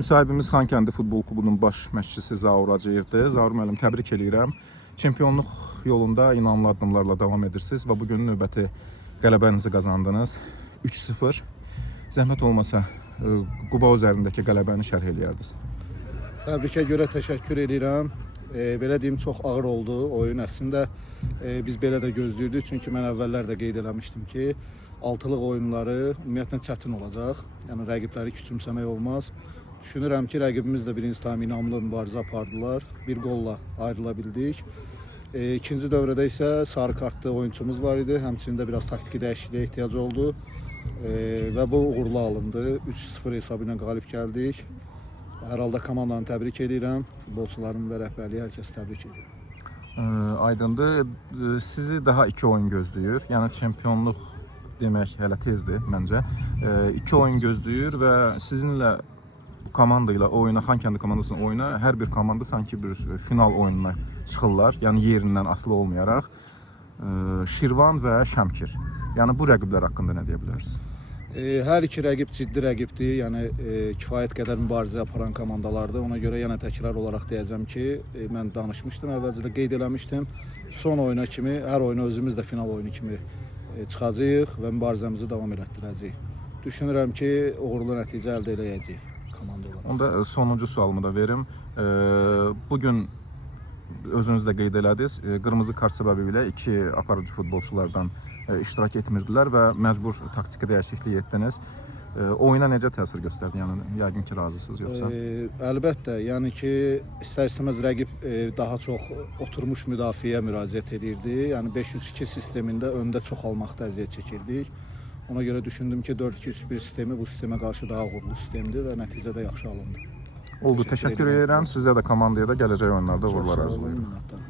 Müsahibimiz Xankəndi Futbol Klubunun baş məşqçisi Zaur Hacıyevdir. Zaur müəllim, təbrik edirəm. Çempionluq yolunda inanlı addımlarla davam edirsiniz və bugün növbəti qələbənizi qazandınız. 3-0. Zəhmət olmasa Quba üzərindəki qələbəni şərh eləyərdiniz. Təbrikə görə təşəkkür edirəm. Belə deyim, çox ağır oldu oyun əslində. Biz belə də gözləyirdik, çünki mən əvvəllər də qeyd eləmişdim ki, altılıq oyunları ümumiyyətlə çətin olacaq. Yəni rəqibləri küçümsəmək olmaz. Düşünürəm ki, rəqibimiz də birinci tam inamlı mübarizə apardılar. Bir qolla ayrıla bildik. İkinci dövrədə isə sarı kartlı oyunçumuz var idi. Həmçinin də biraz taktiki dəyişikliyə ehtiyac oldu. Və bu uğurlu alındı. 3-0 hesabı ilə qalib gəldik. Hər halda komandanı təbrik edirəm. Futbolçuların və rəhbərliyi hər kəs təbrik edirəm. Aydındır. Sizi daha 2 oyun gözləyir. Yəni çempionluq demək hələ tezdir məncə. 2 oyun gözləyir və sizinlə komanda ilə oyuna, Xankəndi komandasının oyuna hər bir komanda sanki bir final oyununa çıxırlar. Yəni yerindən asılı olmayaraq. Şirvan və Şəmkir. Yəni bu rəqiblər haqqında nə deyə bilərsiniz? Hər iki rəqib ciddi rəqibdir. Yəni kifayət qədər mübarizə aparan komandalardır. Ona görə yenə təkrar olaraq deyəcəm ki, mən danışmışdım, əvvəlcədə qeyd eləmişdim. Son oyuna kimi, hər oyuna özümüz də final oyunu kimi çıxacağıq və mübarizəmizi davam elətdirəcəyik. Düşünürəm ki, uğurlu nəticə əldə edəcəyik komanda olaraq. Onda sonuncu sualımı da verim. Bugün özünüz də qeyd elədiniz, qırmızı kart səbəbilə 2 aparıcı futbolçulardan iştirak etmirdilər və məcbur taktiki dəyişiklik etdiniz. Oyuna necə təsir göstərdi? Yəni yəqin ki, razısınız yoxsa? Əlbəttə, yəni ki, istər-istəməz rəqib daha çox oturmuş müdafiəyə müraciət edirdi. Yəni 5-3-2 sistemində öndə çoxalmaqda əziyyət çəkirdik. Ona görə düşündüm ki, 4-2-3-1 sistemi bu sistemə qarşı daha uğurlu sistemdir və nəticədə yaxşı alındı. Oldu. Təşəkkür edirəm. Sizə də komandaya da gələcək oyunlarda uğurlar arzulayıram.